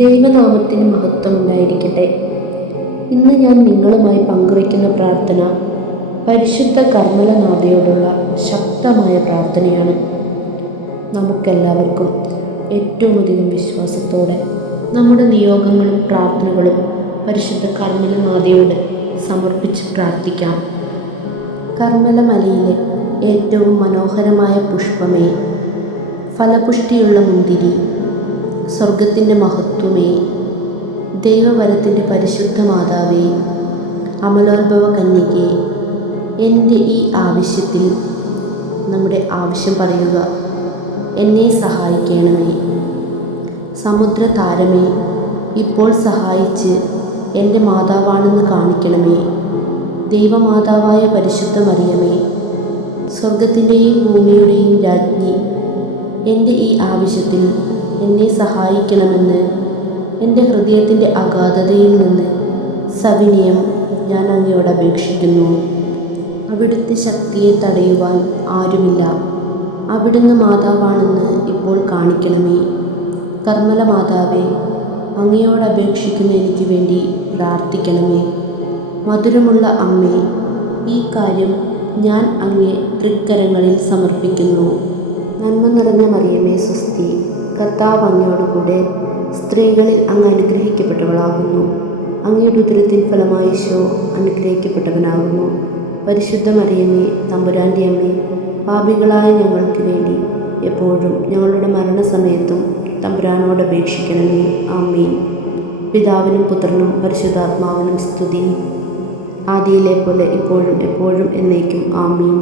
ദൈവനാമത്തിന് മഹത്വം ഉണ്ടായിരിക്കട്ടെ. ഇന്ന് ഞാൻ നിങ്ങളുമായി പങ്കുവയ്ക്കുന്ന പ്രാർത്ഥന പരിശുദ്ധ കർമ്മലനാഥയോടുള്ള ശക്തമായ പ്രാർത്ഥനയാണ്. നമുക്കെല്ലാവർക്കും ഏറ്റവും അധികം വിശ്വാസത്തോടെ നമ്മുടെ നിയോഗങ്ങളും പ്രാർത്ഥനകളും പരിശുദ്ധ കർമ്മലനാഥയോട് സമർപ്പിച്ച് പ്രാർത്ഥിക്കാം. കർമ്മലമലയിലെ ഏറ്റവും മനോഹരമായ പുഷ്പമേ, ഫലപുഷ്ടിയുള്ള മുന്തിരി, സ്വർഗത്തിൻ്റെ മഹത്വമേ, ദൈവവരത്തിൻ്റെ പരിശുദ്ധ മാതാവേ, അമലോത്ഭവ കന്യകേ, എൻ്റെ ഈ ആവശ്യത്തിൽ നമ്മുടെ ആവശ്യം പറയുക. എന്നെ സഹായിക്കണമേ. സമുദ്ര താരമേ, ഇപ്പോൾ സഹായിച്ച് എൻ്റെ മാതാവാണെന്ന് കാണിക്കണമേ. ദൈവമാതാവായ പരിശുദ്ധ മറിയമേ, സ്വർഗത്തിൻ്റെയും ഭൂമിയുടെയും രാജ്ഞി, എൻ്റെ ഈ ആവശ്യത്തിൽ എന്നെ സഹായിക്കണമെന്ന് എൻ്റെ ഹൃദയത്തിൻ്റെ അഗാധതയിൽ നിന്ന് സവിനയം ഞാൻ അങ്ങയോട് അപേക്ഷിക്കുന്നു. അവിടുത്തെ ശക്തിയെ തടയുവാൻ ആരുമില്ല. അവിടുന്ന് മാതാവാണെന്ന് ഇപ്പോൾ കാണിക്കണമേ. കർമ്മല മാതാവേ, അങ്ങയോട് അപേക്ഷിക്കുന്ന എനിക്ക് വേണ്ടി പ്രാർത്ഥിക്കണമേ. മധുരമുള്ള അമ്മേ, ഈ കാര്യം ഞാൻ അങ്ങേ തൃക്കരങ്ങളിൽ സമർപ്പിക്കുന്നു. നന്മ നിറഞ്ഞ മറിയമേ സ്വസ്തി, കർത്താവ് അങ്ങയോടുകൂടെ സ്ത്രീകളിൽ അങ്ങ് അനുഗ്രഹിക്കപ്പെട്ടവളാകുന്നു. അങ്ങയുടെ ഉദരത്തിൻ ഫലമായ ഈശോ അനുഗ്രഹിക്കപ്പെട്ടവനാകുന്നു. പരിശുദ്ധ മറിയമേ, തമ്പുരാൻ്റെ അമ്മേ, പാപികളായ ഞങ്ങൾക്ക് വേണ്ടി എപ്പോഴും ഞങ്ങളുടെ മരണസമയത്തും തമ്പുരാനോട് അപേക്ഷിക്കണമേ. ആമേൻ. പിതാവിനും പുത്രനും പരിശുദ്ധാത്മാവിനും സ്തുതി, ആദിയിലെ പോലെ ഇപ്പോഴും എപ്പോഴും എന്നേക്കും. ആമേൻ.